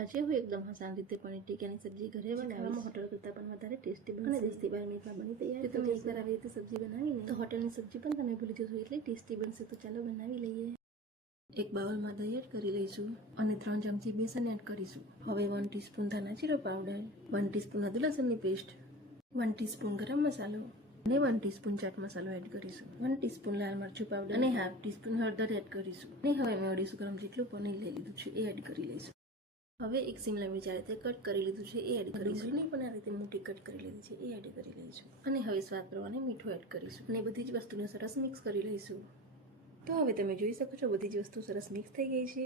આજે હું એકદમ આસાન રીતે પનીર ટીકાની સબ્જી ઘરે બનાવવામાં હોટલ કરતાં પણ વધારે ટેસ્ટી બનશે અને 10 થી 12 મિનિટમાં બની તૈયાર. જો તમે એકવાર આવી રીતે સબ્જી બનાવીને તો હોટલની સબ્જી પણ તમે ભૂલી જશો, એટલી ટેસ્ટી બનશે. તો ચાલો બનાવી લઈએ. એક બાઉલમાં દહીં એડ કરી લઈશું અને 3 ચમચી બેસન એડ કરીશું. હવે 1 ટીસ્પૂન ધાણા જીરો પાવડર, 1 ટીસ્પૂન આદુ લસણની પેસ્ટ, 1 ટીસ્પૂન ગરમ મસાલો અને 1 ટીસ્પૂન ચાટ મસાલો એડ કરીશું. 1 ટીસ્પૂન લાલ મરચું પાવડર અને હાફ ટીસ્પૂન હળદર એડ કરીશું. અને હવે મેં 250 ગ્રામ જેટલું પનીર લઈ લીધું છે, એ એડ કરી લઈશું. હવે એક શિમલા મિર્ચ આ રીતે કટ કરી લીધું છે, એ એડ કરીશું. નહીં પણ આ રીતે મોટી કટ કરી લીધી છે, એ એડ કરી લઈશું. અને હવે સ્વાદ પ્રમાણે મીઠું એડ કરીશું અને બધી જ વસ્તુને સરસ મિક્સ કરી લઈશું. તો હવે તમે જોઈ શકો છો બધી જ વસ્તુ સરસ મિક્સ થઈ ગઈ છે.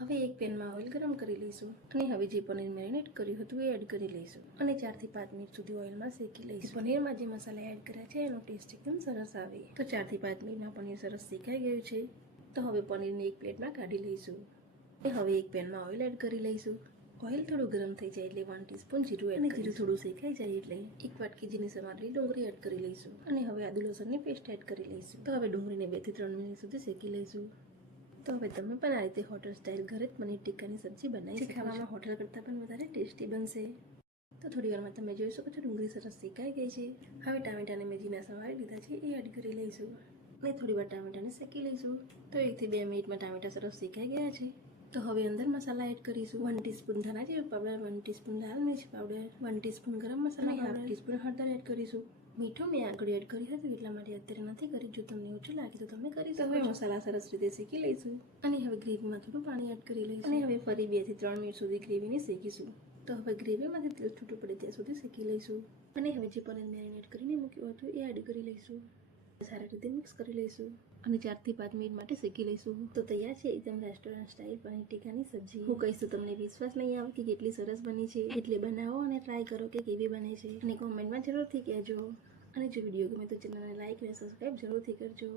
હવે એક પેનમાં ઓઇલ ગરમ કરી લઈશું અને હવે જે પનીર મેરિનેટ કર્યું હતું એ એડ કરી લઈશું અને 4 થી 5 મિનિટ સુધી ઓઇલમાં શેકી લઈશું. પનીરમાં જે મસાલા એડ કર્યા છે એનો ટેસ્ટ એકદમ સરસ આવે. તો 4 થી 5 મિનિટમાં પનીર સરસ શેકાઈ ગયું છે. તો હવે પનીરને એક પ્લેટમાં કાઢી લઈશું. હવે એક પેનમાં ઓઇલ એડ કરી લઈશું. ઓઇલ થોડું ગરમ થઈ જાય એટલે 1 ટીસ્પૂન જીરું એડ કરી, જીરું થોડું શેકાઈ જાય એટલે 1 વાટકી ઝીણી સમારેલી ડુંગળી એડ કરી લઈશું અને હવે આદુ લસણની પેસ્ટ એડ કરી લઈશું. તો હવે ડુંગળીને 2 થી 3 મિનિટ સુધી શેકી લઈશું. તો હવે તમે પણ આ રીતે હોટલ સ્ટાઇલ ઘરે જ પનીર ટિક્કાની સબ્જી બનાવી શકો. ખાવામાં હોટલ કરતાં પણ વધારે ટેસ્ટી બનશે. તો થોડી વારમાં તમે જોઈ શકો છો ડુંગળી સરસ શેકાઈ ગઈ છે. હવે ટામેટાને મેં ઝીણા સમારી લીધા છે, એ એડ કરી લઈશું અને થોડી વાર ટામેટાને શેકી લઈશું. તો 1 થી 2 મિનિટમાં ટામેટા સરસ શેકાઈ ગયા છે. તો હવે અંદર મસાલા એડ કરીશું. 1 ટીસ્પૂન ધાણા જીરું પાવડર, 1 ટીસ્પૂન લાલ મિર્ચ પાવડર, 1 ટીસ્પૂન ગરમ મસાલા પાવડર, હાફ ટીસ્પૂન હળદર એડ કરીશું. મીઠું મેં આગળ એડ કર્યું હતું એટલા માટે અત્યારે નથી કરી. જો તમને ઓછું લાગે તો તમે કરી શકો. હવે મસાલા સરસ રીતે શેકી લઈશું અને હવે ગ્રેવીમાં થોડું પાણી એડ કરી લઈશું અને હવે ફરી 2 થી 3 મિનિટ સુધી ગ્રેવીને શેકીશું. તો હવે ગ્રેવીમાંથી તેલ છૂટું પડે ત્યાં સુધી શેકી લઈશું અને હવે જે પનીર મેરિનેટ કરીને મૂક્યું હતું એ એડ કરી લઈશું. સારી રીતે મિક્સ કરી લઈશું અને 4 થી 5 મિનિટ માટે શેકી લઈશું. તો તૈયાર છે એકદમ રેસ્ટોરન્ટ સ્ટાઇલ પનીર ટીકાની સબ્જી. હું કહીશ તો તમને વિશ્વાસ નહીં આવે કે કેટલી સરસ બની છે. એટલે બનાવો અને ટ્રાય કરો કે કેવી બને છે અને કોમેન્ટમાં જરૂરથી કહેજો. અને જો વિડીયો ગમે તો ચેનલને લાઈક અને સબસ્ક્રાઈબ જરૂરથી કરજો.